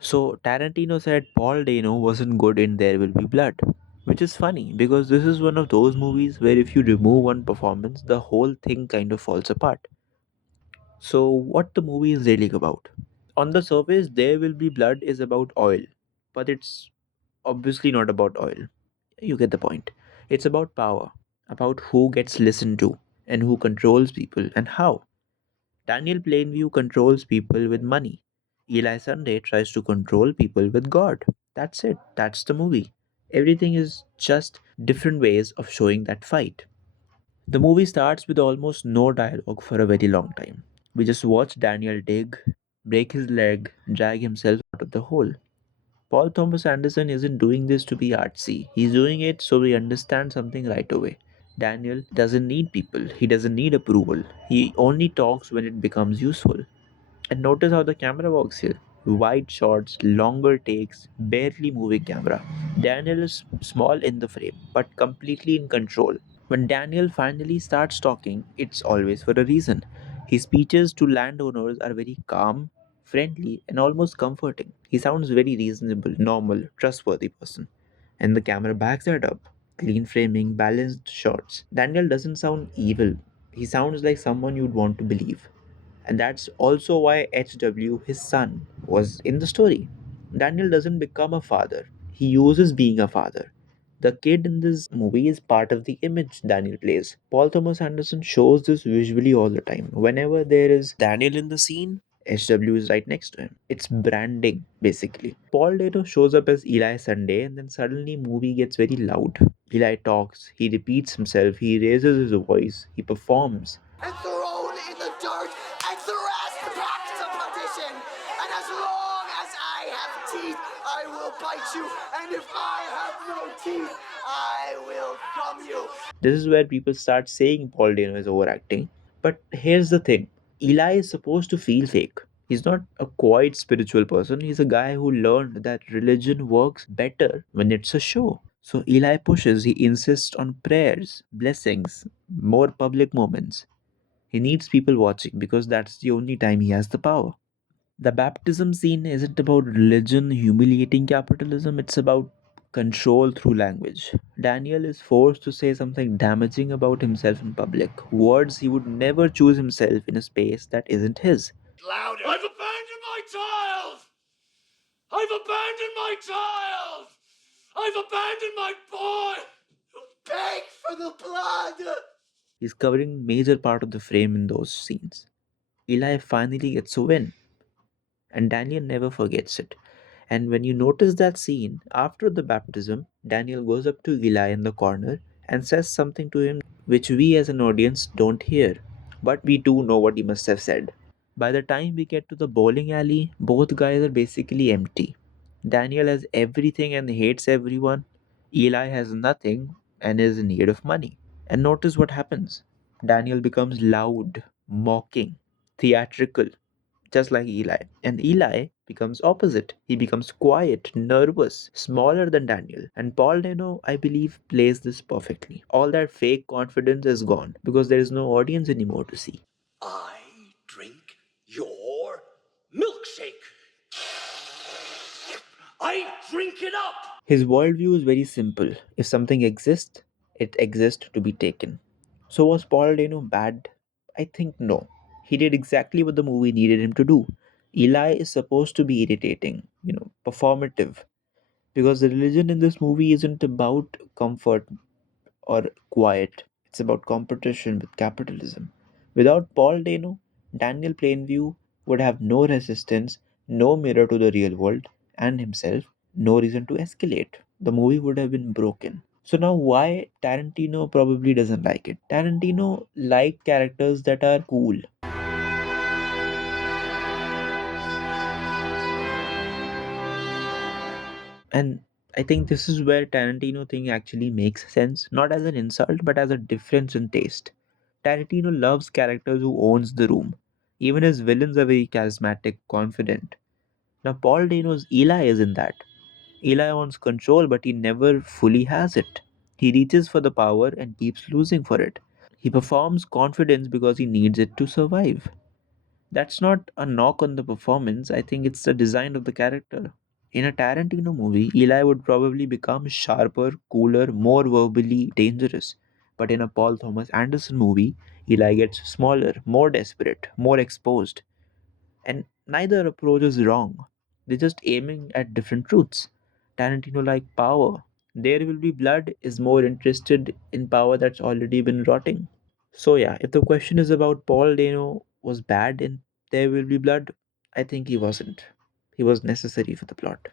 So Tarantino said Paul Dano wasn't good in There Will Be Blood, which is funny because this is one of those movies where if you remove one performance, the whole thing kind of falls apart. So what the movie is really about? On the surface, There Will Be Blood is about oil, but it's obviously not about oil. You get the point. It's about power, about who gets listened to and who controls people and how. Daniel Plainview controls people with money. Eli Sunday tries to control people with God. That's it. That's the movie. Everything is just different ways of showing that fight. The movie starts with almost no dialogue for a very long time. We just watch Daniel dig, break his leg, drag himself out of the hole. Paul Thomas Anderson isn't doing this to be artsy. He's doing it so we understand something right away. Daniel doesn't need people. He doesn't need approval. He only talks when it becomes useful. And notice how the camera works here. Wide shots, longer takes, barely moving camera. Daniel is small in the frame, but completely in control. When Daniel finally starts talking, it's always for a reason. His speeches to landowners are very calm, friendly, and almost comforting. He sounds very reasonable, normal, trustworthy person. And the camera backs that up. Clean framing, balanced shots. Daniel doesn't sound evil. He sounds like someone you'd want to believe. And that's also why HW, his son, was in the story. Daniel doesn't become a father, he uses being a father. The kid in this movie is part of the image Daniel plays. Paul Thomas Anderson shows this visually all the time. Whenever there is Daniel in the scene, HW is right next to him. It's branding, basically. Paul Dano shows up as Eli Sunday, and then suddenly movie gets very loud. Eli talks, he repeats himself, he raises his voice, he performs. And thrown in the dirt and thrust back to perdition. And as long as I have teeth, I will bite you. And if I have no teeth, I will gum you. This is where people start saying Paul Dano is overacting. But here's the thing, Eli is supposed to feel fake. He's not a quiet spiritual person, he's a guy who learned that religion works better when it's a show. So Eli pushes, he insists on prayers, blessings, more public moments. He needs people watching because that's the only time he has the power. The baptism scene isn't about religion humiliating capitalism, it's about control through language. Daniel is forced to say something damaging about himself in public, words he would never choose himself in a space that isn't his. Louder. I've abandoned my child! I've abandoned my child! I've abandoned my boy! Beg for the blood! He's covering major part of the frame in those scenes. Eli finally gets a win, and Daniel never forgets it. And when you notice that scene, after the baptism, Daniel goes up to Eli in the corner and says something to him which we as an audience don't hear, but we do know what he must have said. By the time we get to the bowling alley, both guys are basically empty. Daniel has everything and hates everyone. Eli has nothing and is in need of money. And notice what happens. Daniel becomes loud, mocking, theatrical, just like Eli. And Eli becomes opposite. He becomes quiet, nervous, smaller than Daniel. And Paul Dano, I believe, plays this perfectly. All that fake confidence is gone because there is no audience anymore to see. I drink your milkshake. I drink it up! His worldview is very simple. If something exists, it exists to be taken. So was Paul Dano bad? I think no. He did exactly what the movie needed him to do. Eli is supposed to be irritating, performative, because the religion in this movie isn't about comfort or quiet. It's about competition with capitalism. Without Paul Dano, Daniel Plainview would have no resistance, no mirror to the real world, and himself, no reason to escalate. The movie would have been broken. So now why Tarantino probably doesn't like it? Tarantino liked characters that are cool. And I think this is where Tarantino thing actually makes sense, not as an insult, but as a difference in taste. Tarantino loves characters who owns the room. Even his villains are very charismatic, confident. Now, Paul Dano's Eli isn't that. Eli wants control, but he never fully has it. He reaches for the power and keeps losing for it. He performs confidence because he needs it to survive. That's not a knock on the performance, I think it's the design of the character. In a Tarantino movie, Eli would probably become sharper, cooler, more verbally dangerous. But in a Paul Thomas Anderson movie, Eli gets smaller, more desperate, more exposed. And neither approach is wrong. They're just aiming at different truths. Tarantino like power. There Will Be Blood is more interested in power that's already been rotting. So yeah, if the question is about Paul Dano was bad in There Will Be Blood, I think he wasn't. He was necessary for the plot.